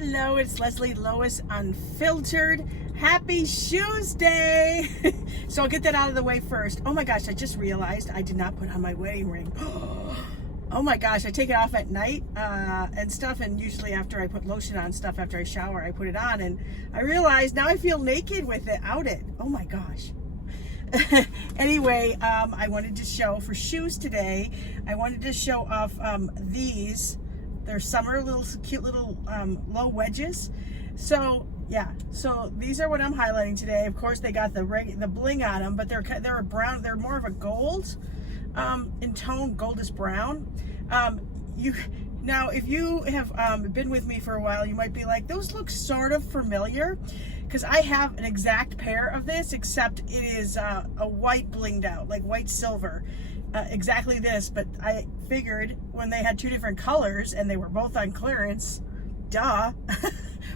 Hello, it's Leslie Lois Unfiltered. Happy Shoesday! So I'll get that out of the way first. Oh my gosh, I just realized I did not put on my wedding ring. Oh my gosh, I take it off at night and stuff, and usually after I put lotion on stuff, after I shower, I put it on, and I realized now I feel naked without it. Oh my gosh. Anyway, I wanted to show for shoes today. I wanted to show off these. They're summer little cute little low wedges. So yeah, so these are what I'm highlighting today. Of course, they got the bling on them, but they're a brown. They're more of a gold in tone, goldish brown. Now, if you have been with me for a while, you might be like, those look sort of familiar, because I have an exact pair of this, except it is a white blinged out, like white silver. Exactly this, but I figured when they had two different colors and they were both on clearance, duh,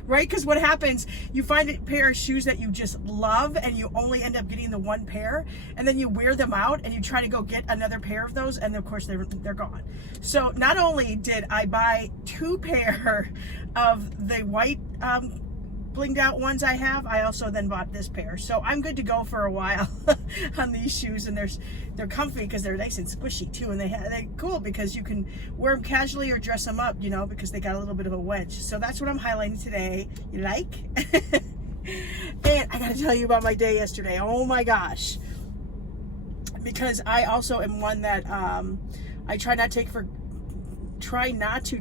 right? Because what happens, you find a pair of shoes that you just love and you only end up getting the one pair, and then you wear them out and you try to go get another pair of those, and of course they're gone. So not only did I buy two pair of the white blinged out ones I have, I also then bought this pair. So I'm good to go for a while on these shoes, and they're comfy because they're nice and squishy too, and they're cool because you can wear them casually or dress them up, you know, because they got a little bit of a wedge. So that's what I'm highlighting today. You like? And I gotta tell you about my day yesterday. Oh my gosh. Because I also am one that I try not to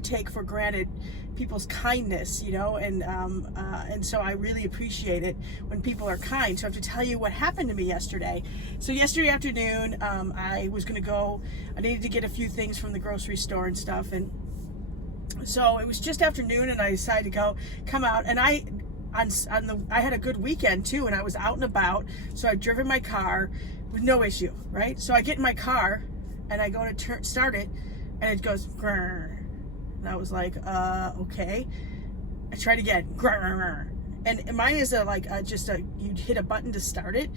take for granted people's kindness, you know, and so I really appreciate it when people are kind. So I have to tell you what happened to me yesterday. So yesterday afternoon, I needed to get a few things from the grocery store and stuff, and so it was just afternoon, and I decided to come out, and I had a good weekend too, and I was out and about, so I'd driven my car with no issue, right? So I get in my car and I go to start it, and it goes grrr. And I was like, okay. I tried again, grrr. And mine is you'd hit a button to start it,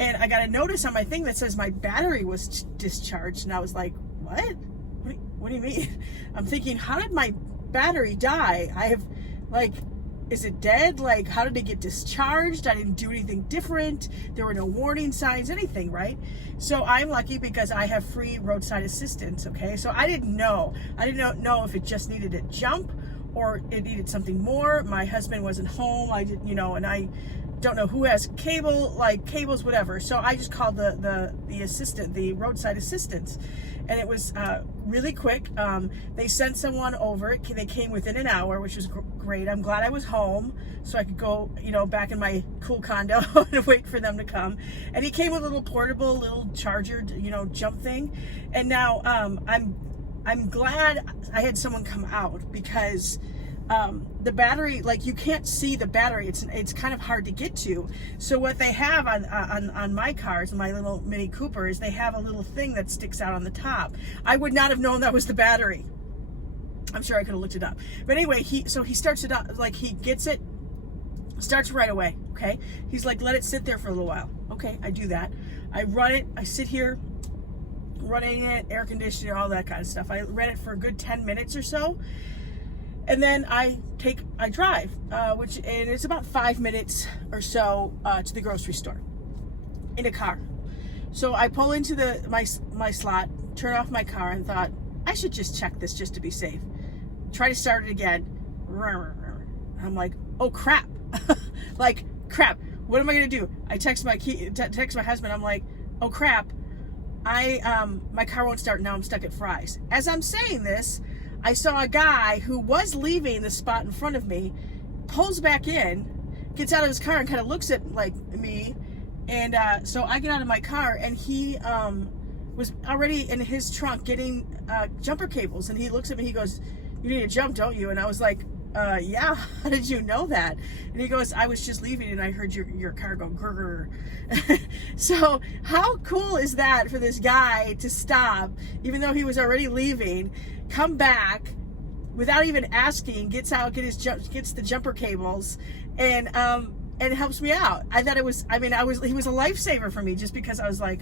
and I got a notice on my thing that says my battery was discharged, and I was like, what? What do you mean? I'm thinking, how did my battery die? Is it dead? Like, how did it get discharged? I didn't do anything different. There were no warning signs, anything, right? So I'm lucky because I have free roadside assistance, okay? So I didn't know if it just needed a jump or it needed something more. My husband wasn't home. And I don't know who has cables, whatever. So I just called the roadside assistance. And it was really quick. They sent someone over. They came within an hour, which was great. I'm glad I was home so I could go, back in my cool condo and wait for them to come. And he came with a little portable, little charger, jump thing. And now I'm glad I had someone come out, because the battery, you can't see the battery. It's kind of hard to get to. So what they have on my cars, my little Mini Cooper, is they have a little thing that sticks out on the top. I would not have known that was the battery. I'm sure I could have looked it up. But anyway, he starts it up, he gets it, starts right away, okay? He's like, let it sit there for a little while. Okay, I do that. I run it, I sit here, running it, air conditioner, all that kind of stuff. I ran it for a good 10 minutes or so. And then I drive, and it's about 5 minutes or so to the grocery store in a car. So I pull into my slot, turn off my car, and thought, I should just check this just to be safe. Try to start it again. I'm like, oh crap. Crap. What am I gonna do? I text my husband. I'm like, oh crap. My car won't start now. I'm stuck at Fry's. As I'm saying this, I saw a guy who was leaving the spot in front of me, pulls back in, gets out of his car and kind of looks at me, and so I get out of my car, and he was already in his trunk getting jumper cables, and he looks at me, he goes, you need a jump, don't you? And I was like, yeah, how did you know that? And he goes, I was just leaving and I heard your car go grrr. So how cool is that for this guy to stop, even though he was already leaving, come back without even asking, gets out, gets the jumper cables, and helps me out. I thought he was a lifesaver for me, just because I was like,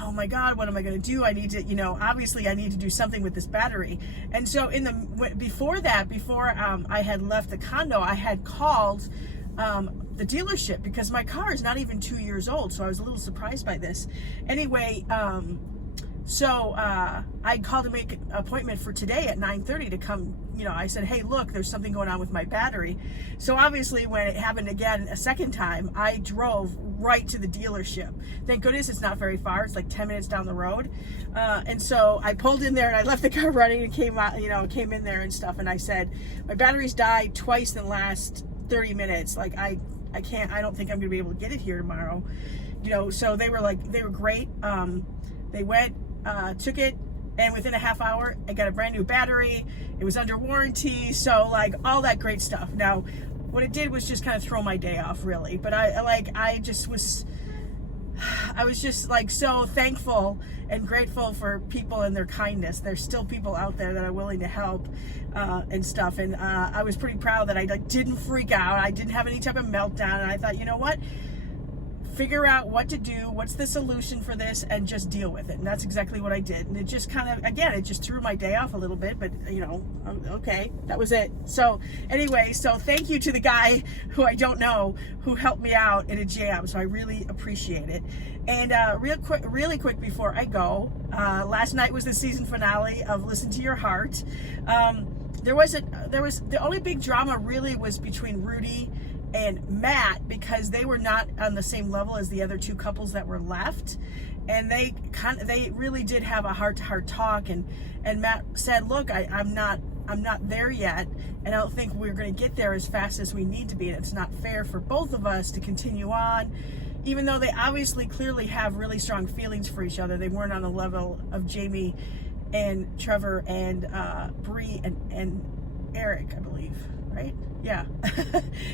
oh my God, what am I going to do? I need to, obviously I need to do something with this battery. And so before I had left the condo, I had called the dealership because my car is not even 2 years old. So I was a little surprised by this. Anyway, so I called to make an appointment for today at 9:30 to come. I said, hey, look, there's something going on with my battery. So obviously when it happened again a second time, I drove right to the dealership. Thank goodness it's not very far. It's like 10 minutes down the road. And so I pulled in there and I left the car running and came out, came in there and stuff. And I said, my battery's died twice in the last 30 minutes. Like I don't think I'm gonna be able to get it here tomorrow. So they were great. They went, took it, and within a half hour, I got a brand new battery. It was under warranty, so like all that great stuff. Now, what it did was just kind of throw my day off, really. But I was just like so thankful and grateful for people and their kindness. There's still people out there that are willing to help and stuff. And I was pretty proud that I didn't freak out. I didn't have any type of meltdown. And I thought, you know what? Figure out what to do, what's the solution for this, and just deal with it. And that's exactly what I did. And it just kind of, again, it just threw my day off a little bit, but okay, that was it. So anyway, so thank you to the guy who I don't know who helped me out in a jam. So I really appreciate it. And really quick before I go, last night was the season finale of Listen to Your Heart. There was the only big drama really was between Rudy and Matt, because they were not on the same level as the other two couples that were left, and they really did have a heart-to-heart talk, and Matt said, look, I'm not there yet, and I don't think we're going to get there as fast as we need to be, and it's not fair for both of us to continue on, even though they obviously clearly have really strong feelings for each other. They weren't on the level of Jamie and Trevor and Bree and Eric, I believe, right? Yeah.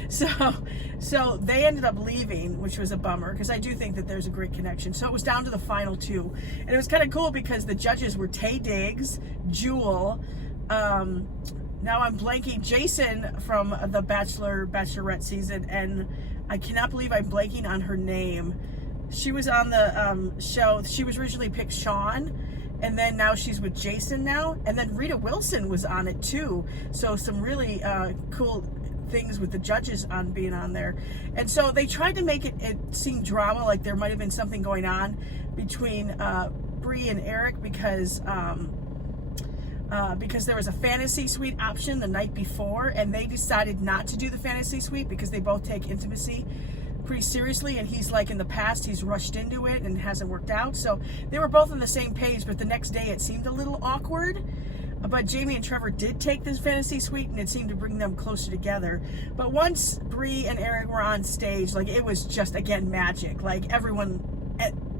So they ended up leaving, which was a bummer, because I do think that there's a great connection. So it was down to the final two, and it was kind of cool because the judges were Tay Diggs, Jewel, now I'm blanking, Jason from the Bachelorette season, and I cannot believe I'm blanking on her name. She was on the show. She was originally picked Sean, and then now she's with Jason now. And then Rita Wilson was on it too. So some really cool things with the judges on being on there. And so they tried to make it seem drama, like there might have been something going on between Bree and Eric because there was a fantasy suite option the night before, and they decided not to do the fantasy suite because they both take intimacy pretty seriously, and he's like, in the past he's rushed into it and it hasn't worked out. So they were both on the same page, but the next day it seemed a little awkward. But Jamie and Trevor did take this fantasy suite, and it seemed to bring them closer together. But once Bree and Eric were on stage, like, it was just, again, magic. Like, everyone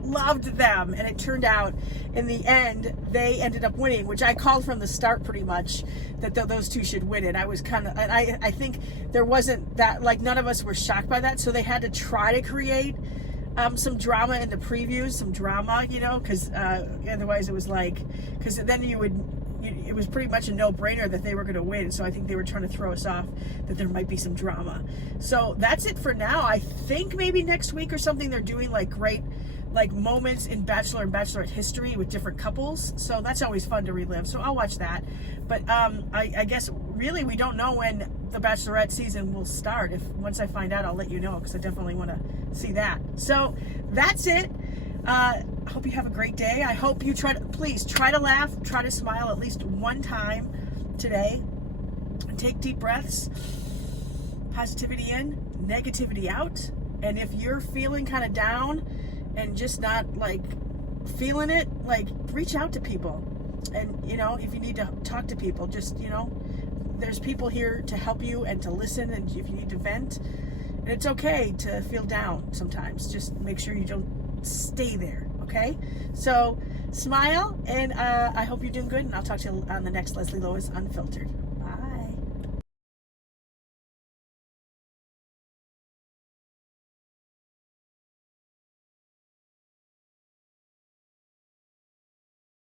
loved them, and it turned out in the end they ended up winning, which I called from the start pretty much that those two should win it. I was kind of, I think there wasn't that, like, none of us were shocked by that, so they had to try to create some drama in the previews, some drama, because otherwise it was like, because then it was pretty much a no-brainer that they were going to win. So I think they were trying to throw us off that there might be some drama. So that's it for now. I think maybe next week or something they're doing like great like moments in Bachelor and Bachelorette history with different couples. So that's always fun to relive. So I'll watch that. But I guess really we don't know when the Bachelorette season will start. Once I find out, I'll let you know, because I definitely want to see that. So that's it. I hope you have a great day. I hope you please try to laugh, try to smile at least one time today. Take deep breaths, positivity in, negativity out. And if you're feeling kind of down and just not like feeling it, like, reach out to people. And if you need to talk to people, just there's people here to help you and to listen, and if you need to vent, and it's okay to feel down sometimes. Just make sure you don't stay there, okay? So smile, and I hope you're doing good, and I'll talk to you on the next Leslie Lois Unfiltered. Bye.